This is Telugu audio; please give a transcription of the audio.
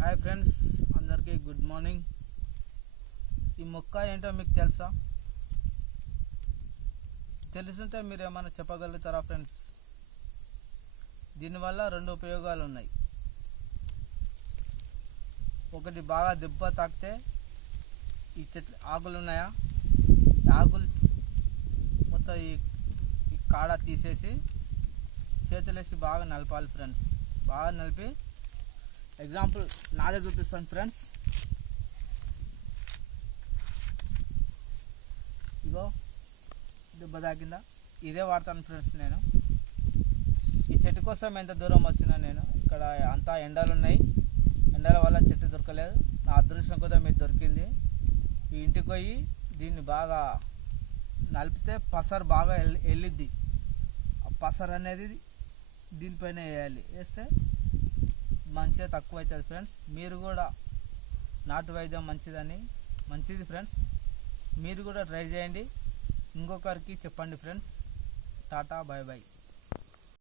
హాయ్ ఫ్రెండ్స్, అందరికీ గుడ్ మార్నింగ్. ఈ మొక్క ఏంటో మీకు తెలుసా? తెలుసుంటే మీరు ఏమైనా చెప్పగలుగుతారా ఫ్రెండ్స్? దీనివల్ల రెండు ఉపయోగాలు ఉన్నాయి. ఒకటి, బాగా దెబ్బ తాకితే ఈ చెట్లు ఆకులు ఉన్నాయా, ఆకులు మొత్తం ఈ కాడ తీసేసి చేతులేసి బాగా నలపాలి ఫ్రెండ్స్. బాగా నలిపి, ఎగ్జాంపుల్ నాదే చూపిస్తాను ఫ్రెండ్స్. ఇగో దెబ్బ తాకిందా, ఇదే వాడతాను ఫ్రెండ్స్. నేను ఈ చెట్టు కోసం ఎంత దూరం వచ్చినా, నేను ఇక్కడ అంతా ఎండలు ఉన్నాయి, ఎండల వల్ల చెట్టు దొరకలేదు. నా అదృష్టం కూడా మీకు దొరికింది. ఈ ఇంటికి పోయి దీన్ని బాగా నలిపితే పసరు బాగా వెళ్ళిద్ది. ఆ పసరు అనేది దీనిపైన వేయాలి, వేస్తే మంచిగా తక్కువ అవుతుంది ఫ్రెండ్స్. మీరు కూడా నాటు వైద్యం మంచిది ఫ్రెండ్స్. మీరు కూడా ట్రై చేయండి, ఇంకొకరికి చెప్పండి ఫ్రెండ్స్. Tata, bye bye.